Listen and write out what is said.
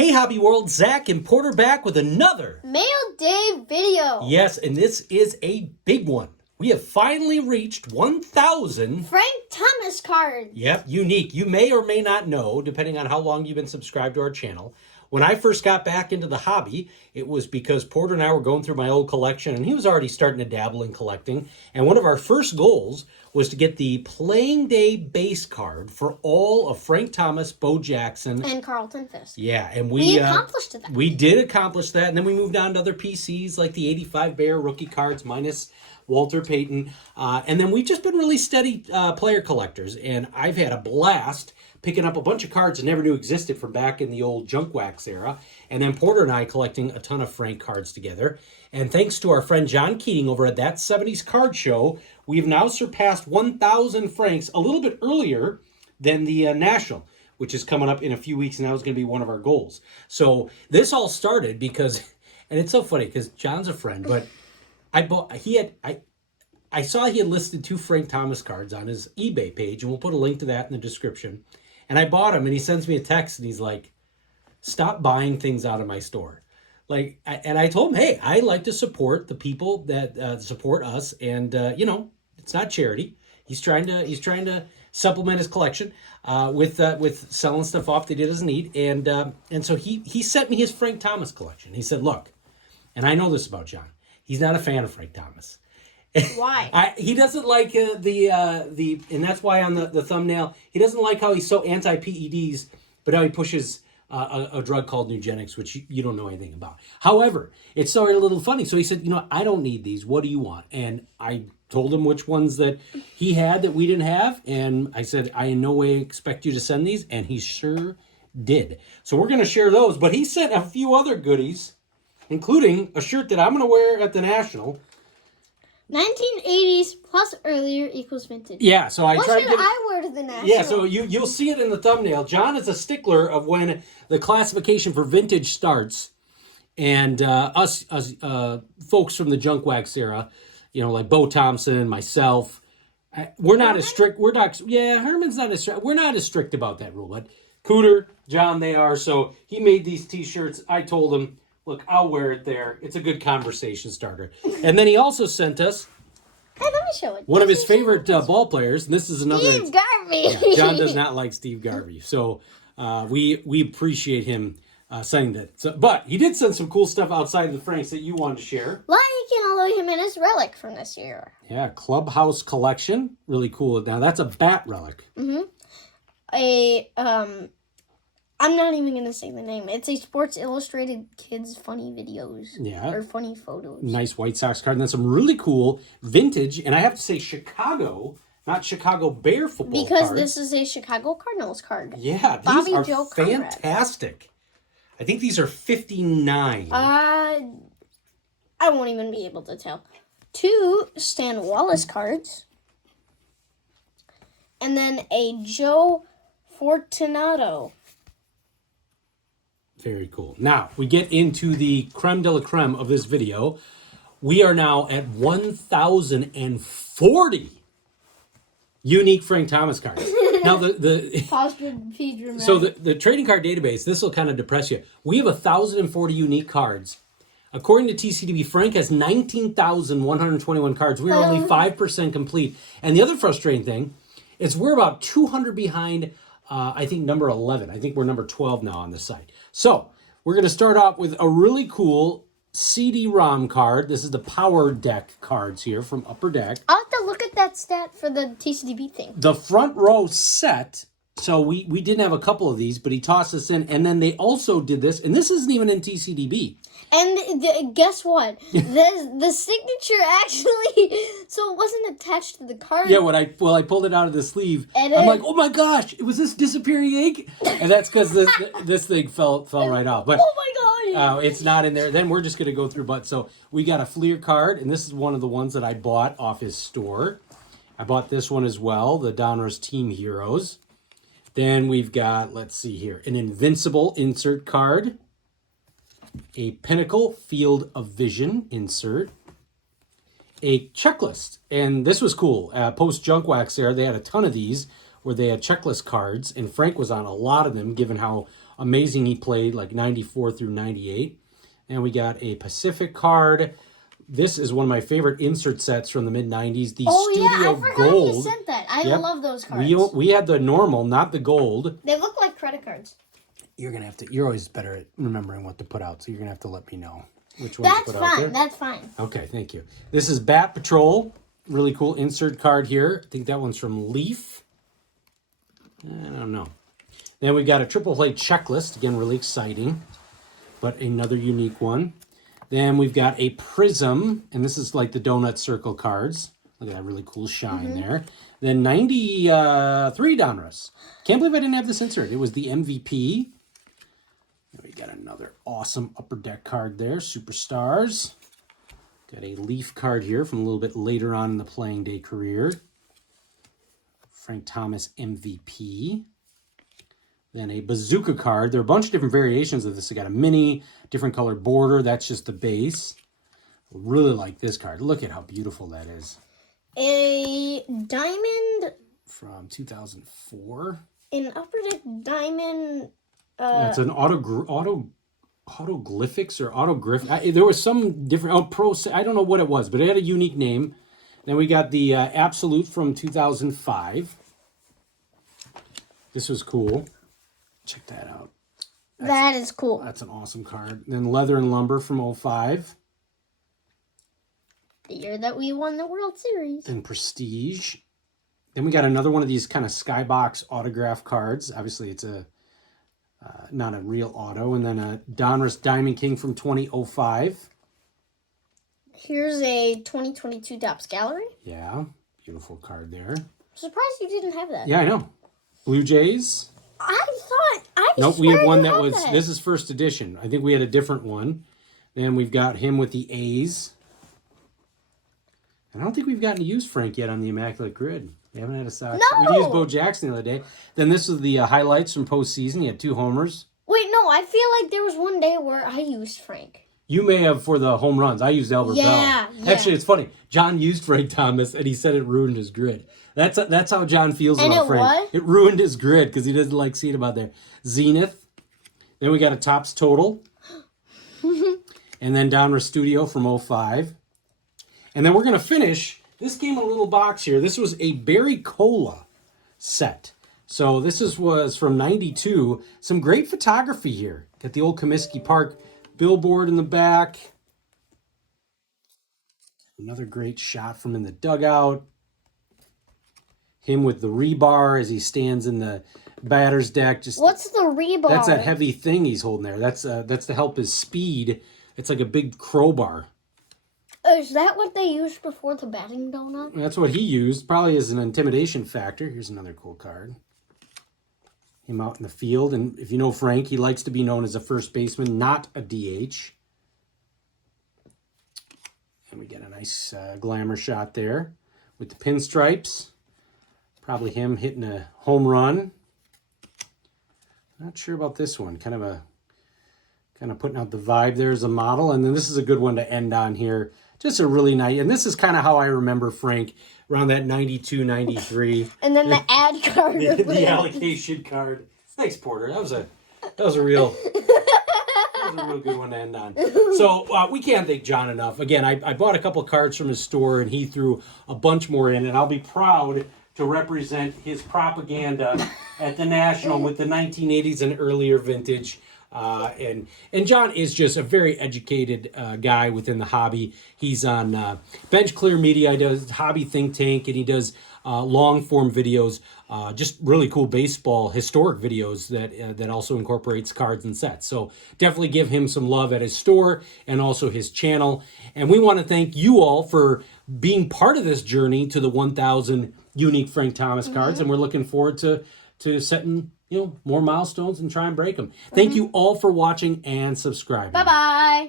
Hey Hobby World, Zach and Porter back with another Mail Day video. Yes, and this is a big one. We have finally reached 1,000 Frank Thomas cards. Yep, unique. You may or may not know, depending on how long you've been subscribed to our channel. When I first got back into the hobby, it was because Porter and I were going through my old collection, and he was already starting to dabble in collecting. And one of our first goals was to get the Playing Day base card for all of Frank Thomas, Bo Jackson, and Carlton Fisk. Yeah, and we accomplished that. We did accomplish that, and then we moved on to other PCs like the 85 Bear rookie cards minus Walter Payton. And then we've just been really steady player collectors, and I've had a blast picking up a bunch of cards I never knew existed from back in the old junk wax era. And then Porter and I collecting a ton of Frank cards together. And thanks to our friend John Keating over at That 70s Card Show, we've now surpassed 1,000 Franks a little bit earlier than the National, which is coming up in a few weeks, and that was going to be one of our goals. So this all started because, and it's so funny because John's a friend, but I saw he had listed 2 Frank Thomas cards on his eBay page, and we'll put a link to that in the description. And I bought him, and he sends me a text, and he's like, "Stop buying things out of my store." And I told him, hey, I like to support the people that support us, and it's not charity. He's trying to supplement his collection with selling stuff off that he doesn't need, and so he sent me his Frank Thomas collection. He said, "Look," and I know this about John. He's not a fan of Frank Thomas. Why? He doesn't like the and that's why on the thumbnail he doesn't like how he's so anti-PEDs, but now he pushes a drug called Nugenics, which you don't know anything about. However, it started a little funny. So he said, "I don't need these. What do you want?" And I told him which ones that he had that we didn't have, and I said, "I in no way expect you to send these," and he sure did. So we're going to share those. But he sent a few other goodies, including a shirt that I'm going to wear at the National. 1980s plus earlier equals vintage. Yeah, so I tried to get... I wear to the National? Yeah, so you'll see it in the thumbnail. John is a stickler of when the classification for vintage starts, and us folks from the junk wax era, like Bo Thompson, myself, we're not as strict. Herman's not as strict. We're not as strict about that rule, but Cooter, John, they are. So he made these T-shirts. I told him, "Look, I'll wear it there. It's a good conversation starter." And then he also sent us let me show it. one of his favorite ball players. And this is another... Steve Garvey. Yeah, John does not like Steve Garvey. So we appreciate him sending that. So, but he did send some cool stuff outside of the Franks that you wanted to share. Like an aluminous relic from this year. Yeah, Clubhouse Collection. Really cool. Now, that's a bat relic. Mm-hmm. I'm not even going to say the name. It's a Sports Illustrated Kids funny videos. Yeah. Or funny photos. Nice White Sox card. And then some really cool vintage, and I have to say Chicago, not Chicago Bear football because cards. This is a Chicago Cardinals card. Yeah, these Bobby are Joe fantastic. I think these are 59. I won't even be able to tell. 2 Stan Wallace cards. And then a Joe Fortunato. Very cool. Now, we get into the creme de la creme of this video. We are now at 1,040 unique Frank Thomas cards. Now, the trading card database, this will kind of depress you. We have 1,040 unique cards. According to TCDB, Frank has 19,121 cards. We are only 5% complete. And the other frustrating thing is we're about 200 behind, I think, number 11. I think we're number 12 now on the site. So we're going to start off with a really cool CD-ROM card. This is the Power Deck cards here from Upper Deck. I'll have to look at that stat for the TCDB thing. The front row set. So we didn't have a couple of these, but he tossed us in. And then they also did this, and this isn't even in TCDB. And guess what? the signature actually, so it wasn't attached to the card. Yeah, I pulled it out of the sleeve, and I'm like, oh my gosh, was this disappearing ink? And that's because this thing fell right off. But oh my god, it's not in there. Then we're just gonna go through. But so we got a Fleer card, and this is one of the ones that I bought off his store. I bought this one as well, the Donruss Team Heroes. Then we've got, let's see here, an Invincible insert card. A Pinnacle Field of Vision insert. A checklist. And this was cool. Post Junk Wax era, they had a ton of these where they had checklist cards. And Frank was on a lot of them, given how amazing he played, like 94 through 98. And we got a Pacific card. This is one of my favorite insert sets from the mid-90s. The Studio I forgot Gold. you sent that. I Yep. love those cards. We had the normal, not the gold. They look like credit cards. You're always better at remembering what to put out, so you're gonna have to let me know which ones to put out there. That's fine. Okay, thank you. This is Bat Patrol. Really cool insert card here. I think that one's from Leaf. I don't know. Then we got a triple play checklist. Again, really exciting, but another unique one. Then we've got a Prism, and this is like the donut circle cards. Look at that really cool shine there. Then 93 Donruss. Can't believe I didn't have this insert. It was the MVP. Then we got another awesome upper deck card there, Superstars. Got a Leaf card here from a little bit later on in the playing day career. Frank Thomas MVP. Then a Bazooka card. There are a bunch of different variations of this. I got a mini, different color border. That's just the base. Really like this card. Look at how beautiful that is. A diamond. From 2004. An upper deck diamond. That's an autoglyphics or autoglyph. There was some different, I don't know what it was, but it had a unique name. Then we got the Absolute from 2005. This was cool. Check that out. That is cool. That's an awesome card. Then Leather and Lumber from 05. The year that we won the World Series. Then Prestige. Then we got another one of these kind of skybox autograph cards. Obviously, it's a not a real auto. And then a Donruss Diamond King from 2005. Here's a 2022 Topps Gallery. Yeah, beautiful card there. Surprised you didn't have that. Yeah, I know. Blue Jays. Nope, we had one that was, this is first edition. I think we had a different one. Then we've got him with the A's. And I don't think we've gotten to use Frank yet on the Immaculate Grid. We haven't had a Sox. No! We used Bo Jackson the other day. Then this is the highlights from postseason. He had 2 homers. Wait, no, I feel like there was one day where I used Frank. You may have for the home runs. I used Albert Bell. Yeah. Actually, it's funny. John used Frank Thomas, and he said it ruined his grid. That's how John feels And about it Frank. what? It ruined his grid because he doesn't like seeing him out there. Zenith. Then we got a Topps Total. And then Donruss Studio from 05. And then we're going to finish. This came in a little box here. This was a Barry Cola set. So this was from 92. Some great photography here. Got the old Comiskey Park billboard in the back. Another great shot from in the dugout. Him with the rebar as he stands in the batter's deck. What's the rebar? That's a heavy thing he's holding there. That's to help his speed. It's like a big crowbar. Is that what they used before the batting donut? That's what he used, probably as an intimidation factor. Here's another cool card. Him out in the field, and if you know Frank, he likes to be known as a first baseman, not a DH. And we get a nice glamour shot there with the pinstripes. Probably him hitting a home run. Not sure about this one. Kind of putting out the vibe there as a model. And then this is a good one to end on here. Just a really nice, and this is kind of how I remember Frank around that 92, 93. And then the ad card. the allocation card. Thanks, Porter. That was a real good one to end on. So we can't thank John enough. Again, I bought a couple cards from his store, and he threw a bunch more in, and I'll be proud to represent his propaganda at the National with the 1980s and earlier vintage. And John is just a very educated guy within the hobby. He's on Bench Clear Media. He does Hobby Think Tank, and he does long form videos, just really cool baseball historic videos that also incorporates cards and sets. So definitely give him some love at his store and also his channel. And we want to thank you all for being part of this journey to the 1,000 unique Frank Thomas cards, and we're looking forward to setting more milestones and try and break them. Thank you all for watching and subscribing. Bye-bye.